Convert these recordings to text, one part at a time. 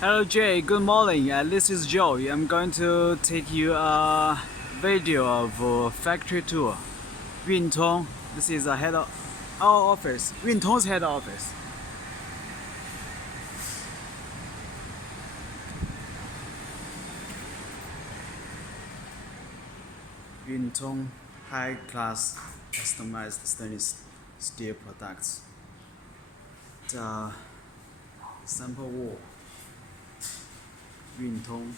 Hello Jay, good morning. This is Joe. I'm going to take you a video of factory tour. Yuntong. This is a head of our office. Yuntong's head office. Yuntong high class customized stainless steel products. The sample wall. Yuntong.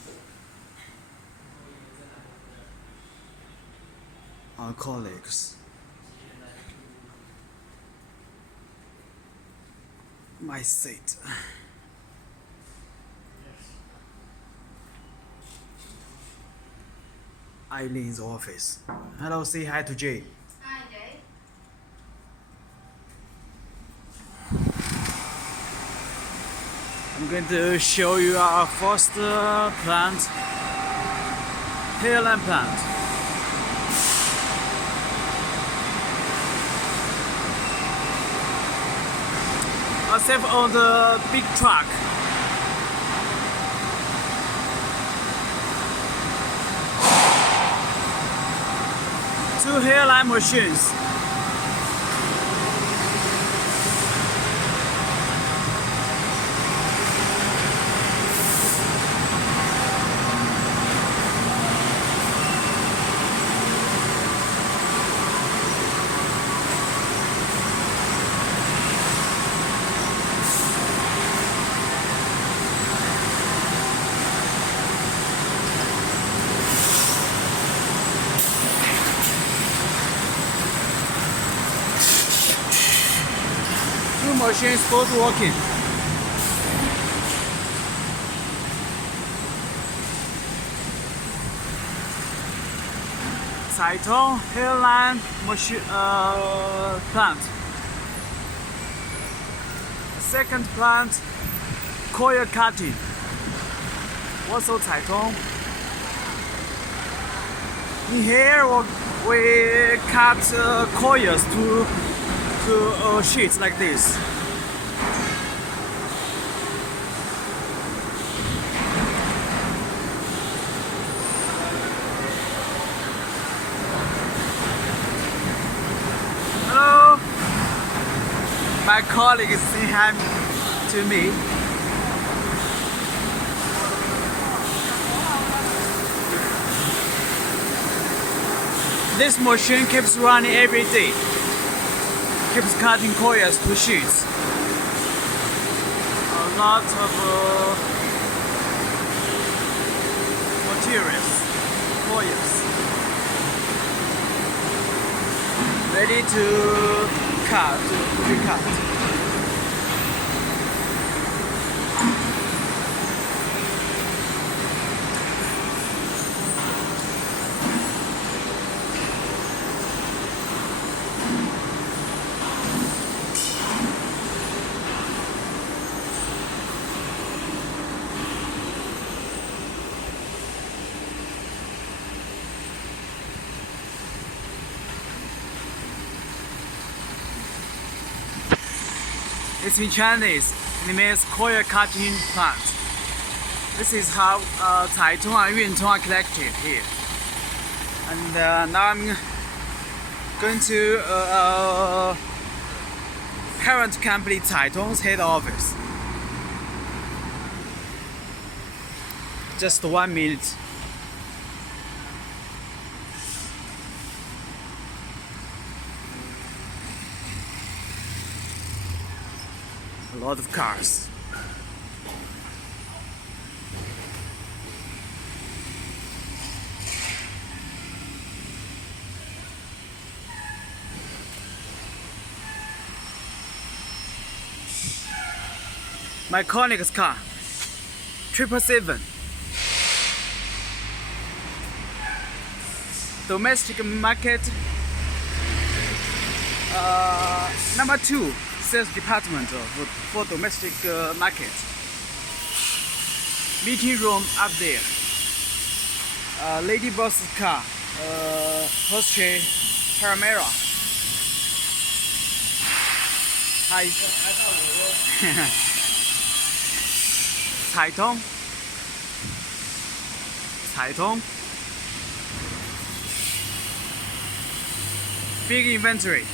Our colleagues. My seat. Eileen's office. Hello, say hi to Jay. Hi, Jay. I'm going to show you our first plant, hairline plant. Except on the big truck. Two hairline machines. Two machines both working. Caitong hairline machine plant. Second plant, coil cutting. Also Caitong. In here we cut coils to sheets like this. Hello, my colleague is saying hi to me. This machine keeps running every day. Keeps cutting coils to sheets. A lot of materials, coils, ready to be cut. It's in Chinese. It means coil cutting plant. This is how Caitong and Yuntong are collected here. And now I'm going to parent company Caitong's head office. Just 1 minute. A lot of cars. My colleague's car, 777. Domestic market, number 2 sales department for domestic market. Meeting room up there. Lady Boss's car, Porsche Panamera. Hi. Cai Tong. Cai Tong. Big inventory.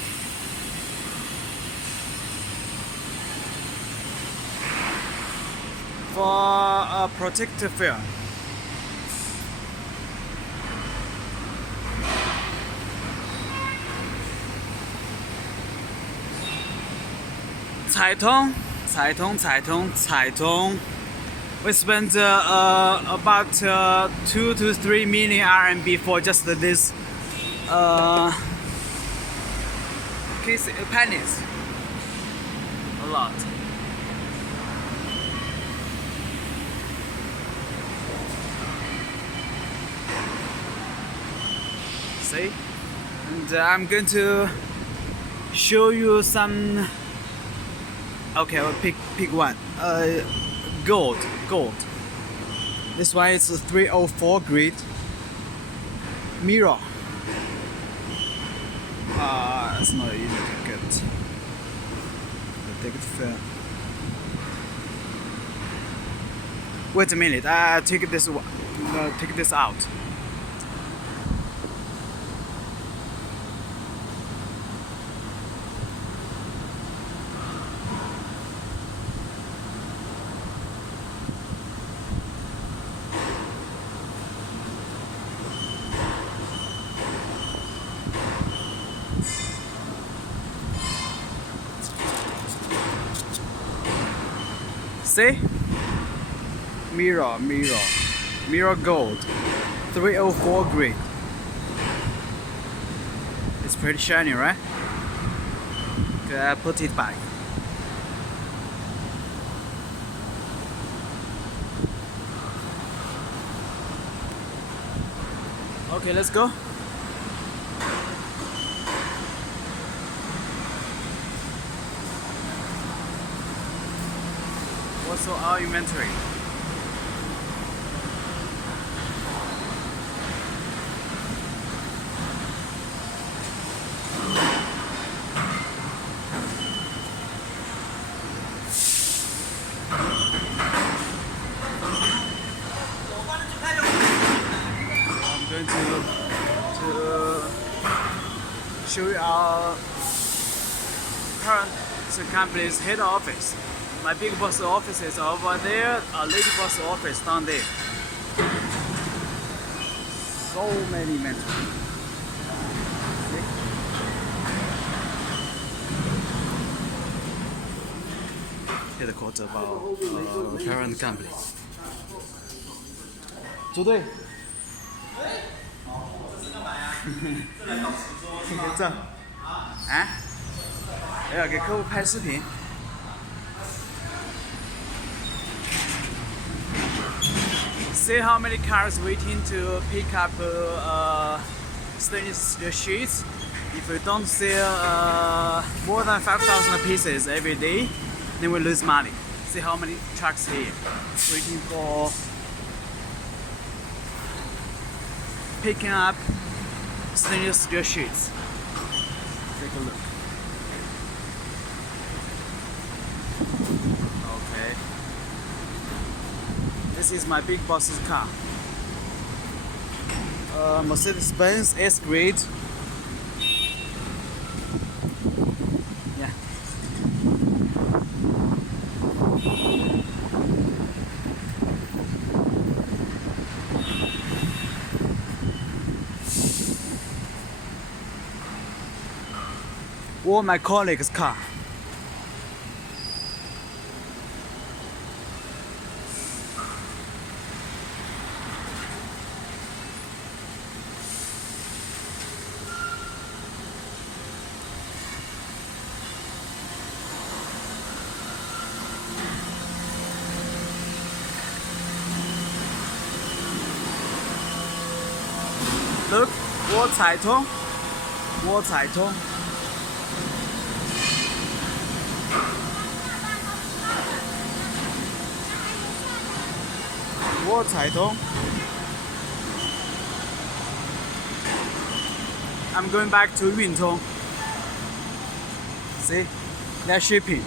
For a protective film. Cai Tong, Cai Tong, Cai Tong, Cai Tong. We spent about 2 to 3 million RMB for just this pennies. A lot. See? And I'm going to show you some. Okay, I'll pick one. Gold. This one is a 304 grit mirror. It's not easy to get. Take it fair. Wait a minute. I take this one. Take this out. See? Mirror gold. 304 grit. It's pretty shiny, right? Okay, I put it back. Okay, let's go. Also our inventory. I'm going to show you our current company's head office. My big boss office is over there, our lady boss office down there. So many mentors. Headquarters of our parent company. 组队。这个证。啊？要给客户拍视频。See how many cars waiting to pick up stainless steel sheets. If we don't sell more than 5,000 pieces every day, then we lose money. See how many trucks here waiting for picking up stainless steel sheets. Take a look. Okay. This is my big boss's car. Mercedes-Benz S-Grade. Yeah. Or my colleague's car. Look, 我踩通，我踩通。我踩通。I'm going back to Yuntong. See, they're shipping.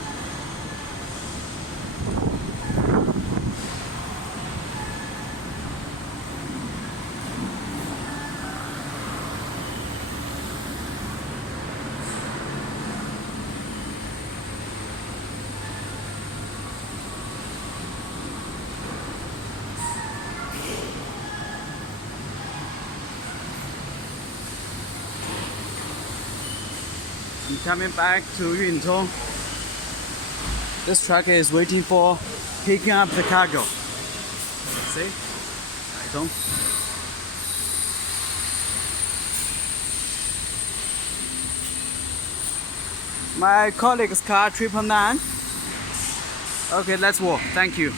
I'm coming back to Yuntong. This truck is waiting for picking up the cargo. See? Taitung. My colleague's car, 999. Okay, let's walk. Thank you.